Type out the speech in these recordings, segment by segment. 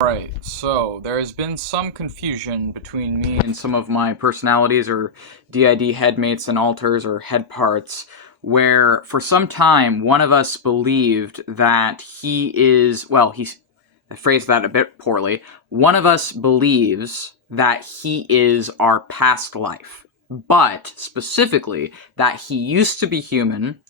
Right, so there has been some confusion between me and some of my personalities or DID headmates and alters or head parts, where for some time one of us believed that I phrased that a bit poorly. One of us believes that he is our past life, but specifically that he used to be human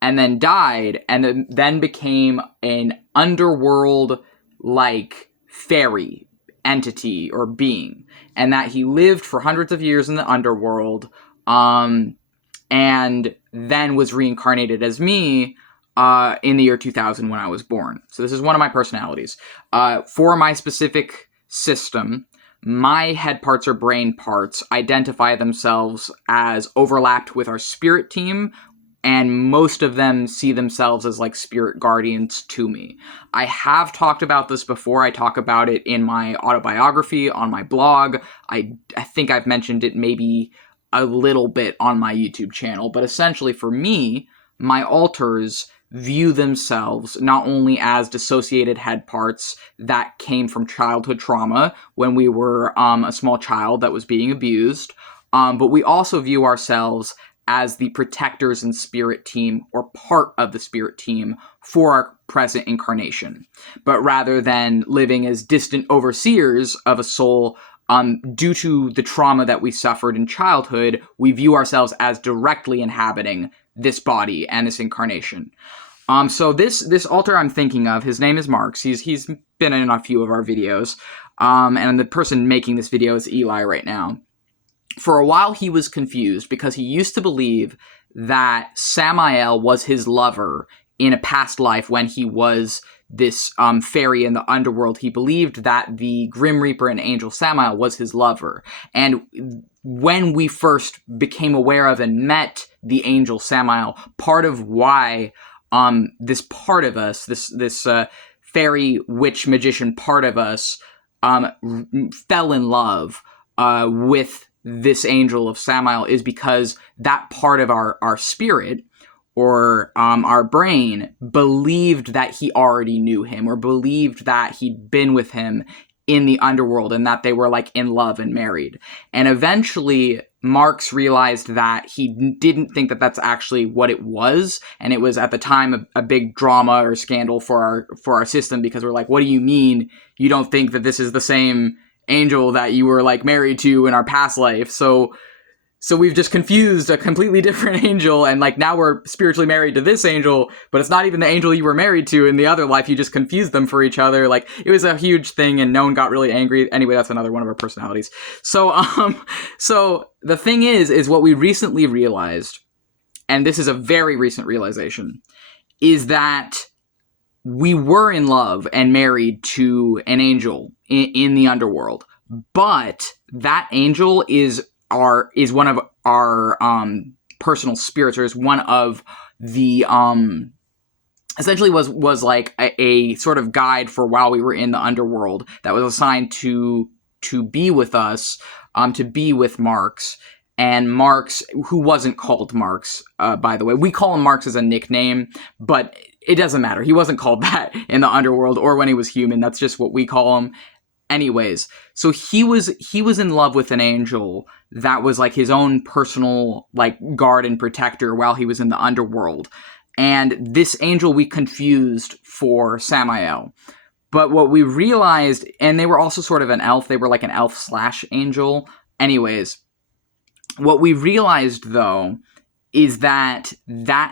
and then died and then became an underworld like fairy entity or being, and that he lived for hundreds of years in the underworld, and then was reincarnated as me in the year 2000 when I was born. So this is one of my personalities. For my specific system, my head parts or brain parts identify themselves as overlapped with our spirit team, and most of them see themselves as like spirit guardians to me. I have talked about this before. I talk about it in my autobiography on my blog. I think I've mentioned it maybe a little bit on my YouTube channel, but essentially for me, my alters view themselves not only as dissociated head parts that came from childhood trauma when we were a small child that was being abused, but we also view ourselves as the protectors and spirit team, or part of the spirit team, for our present incarnation. But rather than living as distant overseers of a soul due to the trauma that we suffered in childhood, we view ourselves as directly inhabiting this body and this incarnation. So this alter I'm thinking of, his name is Marks. He's been in a few of our videos, and the person making this video is Eli right now. For a while, he was confused because he used to believe that Samael was his lover in a past life when he was this fairy in the underworld. He believed that the Grim Reaper and Angel Samael was his lover. And when we first became aware of and met the Angel Samael, part of why this part of us, this fairy witch magician part of us, fell in love with this angel of Samael is because that part of our spirit or our brain believed that he already knew him, or believed that he'd been with him in the underworld and that they were like in love and married. And eventually Marks realized that he didn't think that that's actually what it was, and it was at the time a big drama or scandal for our system, because we're like, what do you mean you don't think that this is the same angel that you were like married to in our past life? So we've just confused a completely different angel, and like now we're spiritually married to this angel, but it's not even the angel you were married to in the other life. You just confused them for each other. Like, it was a huge thing, and no one got really angry. Anyway, that's another one of our personalities. So the thing is what we recently realized, and this is a very recent realization, is that we were in love and married to an angel in the underworld, but that angel is one of our personal spirits, or is one of the essentially was like a sort of guide for while we were in the underworld, that was assigned to be with us, to be with Marks. And Marks, who wasn't called Marks, by the way, we call him Marks as a nickname, but it doesn't matter. He wasn't called that in the underworld or when he was human. That's just what we call him. Anyways, so he was in love with an angel that was like his own personal like guard and protector while he was in the underworld. And this angel we confused for Samael. But what we realized, and they were also sort of an elf, they were like an elf / angel. Anyways, what we realized though is that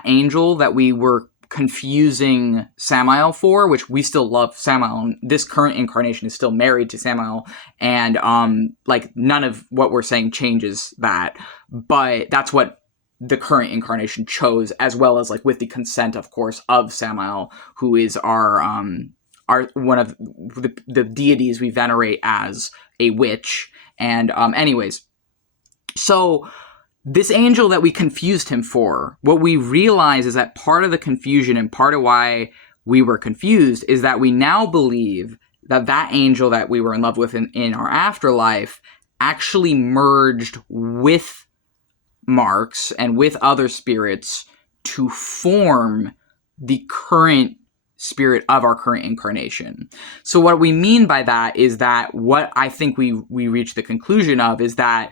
angel that we were confusing Samael for, which we still love Samael, this current incarnation is still married to Samael, and like none of what we're saying changes that, but that's what the current incarnation chose, as well as like with the consent, of course, of Samael, who is our one of the deities we venerate as a witch. And anyways, so this angel that we confused him for, what we realize is that part of the confusion and part of why we were confused is that we now believe that that angel that we were in love with in our afterlife actually merged with Marks and with other spirits to form the current spirit of our current incarnation. So what we mean by that is that what I think we reach the conclusion of is that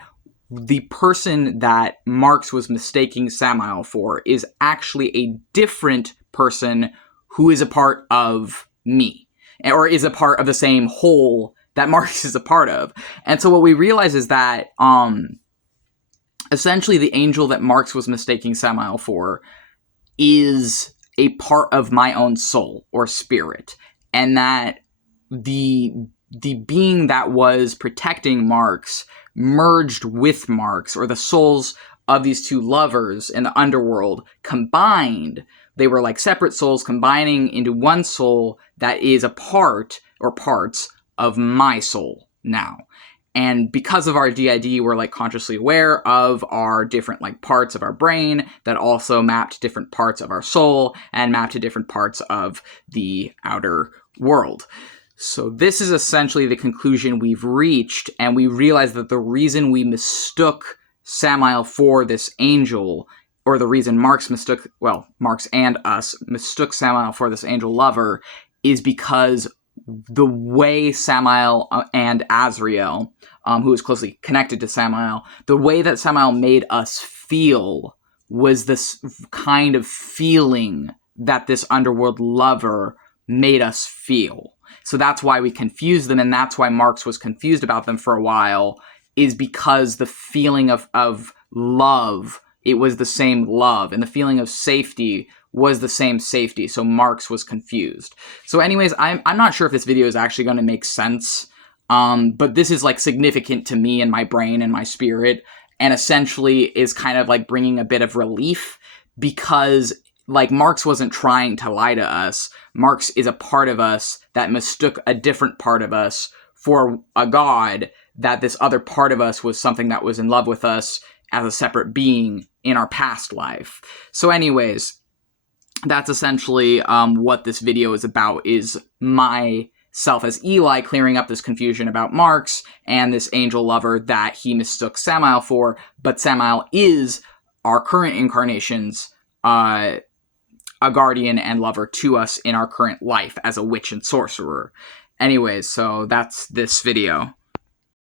the person that Marx was mistaking Samael for is actually a different person who is a part of me, or is a part of the same whole that Marx is a part of. And so what we realize is that essentially the angel that Marx was mistaking Samael for is a part of my own soul or spirit, and that the being that was protecting Marx merged with Marx, or the souls of these two lovers in the underworld combined. They were like separate souls combining into one soul that is a part or parts of my soul now. And because of our DID, we're like consciously aware of our different like parts of our brain that also map to different parts of our soul and map to different parts of the outer world. So this is essentially the conclusion we've reached, and we realize that the reason we mistook Samael for this angel, or the reason Marx and us mistook Samael for this angel lover, is because the way Samael and Azrael, who is closely connected to Samael, the way that Samael made us feel was this kind of feeling that this underworld lover made us feel. So that's why we confused them, and that's why Marx was confused about them for a while, is because the feeling of love, it was the same love, and the feeling of safety was the same safety, so Marx was confused. So anyways, I'm not sure if this video is actually going to make sense, but this is like significant to me and my brain and my spirit, and essentially is kind of like bringing a bit of relief, because like Marx wasn't trying to lie to us. Marx is a part of us that mistook a different part of us for a god, that this other part of us was something that was in love with us as a separate being in our past life. So anyways, that's essentially what this video is about, is myself as Eli clearing up this confusion about Marx and this angel lover that he mistook Samael for, but Samael is our current incarnation's a guardian and lover to us in our current life as a witch and sorcerer. Anyways, so that's this video.